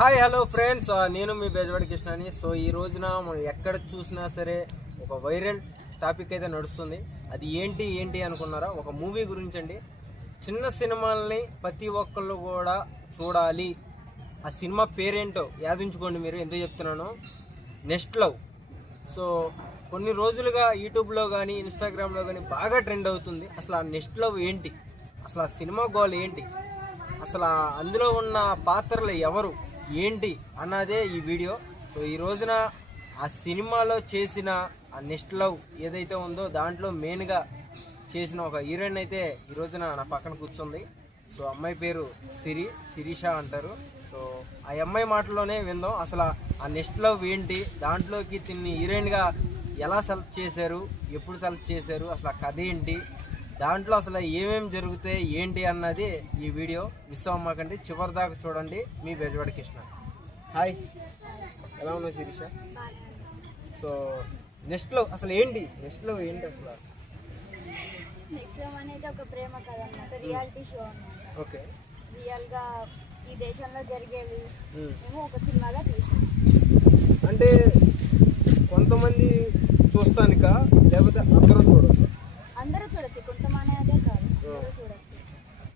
Hi hello friends, నేను మీ Bejawadi కృష్ణని. So ఈ రోజున మనం ఎక్కడ చూసినా సరే ఒక వైరల్ టాపిక్ అయితే నడుస్తుంది. అది ఏంటి అనుకున్నారా? ఒక మూవీ గురించి అండి. చిన్న సినిమాలని ప్రతి ఒక్కళ్ళు కూడా చూడాలి. ఆ సినిమా పేరేంటో యాదించుకోండి. మీరు ఎందుకు చెప్తున్నాను, నెక్స్ట్ లవ్. సో కొన్ని రోజులుగా యూట్యూబ్లో కానీ ఇన్స్టాగ్రామ్లో కానీ బాగా ట్రెండ్ అవుతుంది. అసలు ఆ నెక్స్ట్ లవ్ ఏంటి, అసలు ఆ సినిమా గోల్ ఏంటి, అసలు అందులో ఉన్న పాత్రలు ఎవరు ఏంటి అన్నదే ఈ వీడియో. సో ఈ రోజున ఆ సినిమాలో చేసిన ఆ నెక్స్ట్ లవ్ ఏదైతే ఉందో దాంట్లో మెయిన్గా చేసిన ఒక హీరోయిన్ అయితే ఈ రోజున నా పక్కన కూర్చుంది. సో అమ్మాయి పేరు శిరీష అంటారు. సో ఆ అమ్మాయి మాటల్లోనే విందాం అసలు ఆ నెక్స్ట్ లవ్ ఏంటి, దాంట్లోకి తిన్ని హీరోయిన్గా ఎలా సెలెక్ట్ చేశారు, ఎప్పుడు సెలెక్ట్ చేశారు, అసలు ఆ కథ ఏంటి, దాంట్లో అసలు ఏమేమి జరుగుతాయి ఏంటి అన్నది ఈ వీడియో. మిస్ అవ్వమాకండి, చివరి దాకా చూడండి. మీ బెజవాడి కృష్ణ. హాయ్, ఎలా ఉన్నావు శిరీష? సో నెక్స్ట్ లవ్ అసలు ఏంటి, నెక్స్ట్ లవ్ ఏంటి అసలు? నెక్స్ట్ లవ్ అనేది ఒక ప్రేమ కథ అన్నమాట, రియాలిటీ షో అన్నమాట. ఓకే, రియల్గా ఈ దేశంలో జరిగేవి మేము ఒక సినిమాగా తీసాం. అంటే కొంతమంది చూస్తానిక లేకపోతే అందరూ చూడొచ్చు? అందరూ చూడొచ్చు, కొంతమంది అదే కాదు, అందరూ చూడొచ్చు.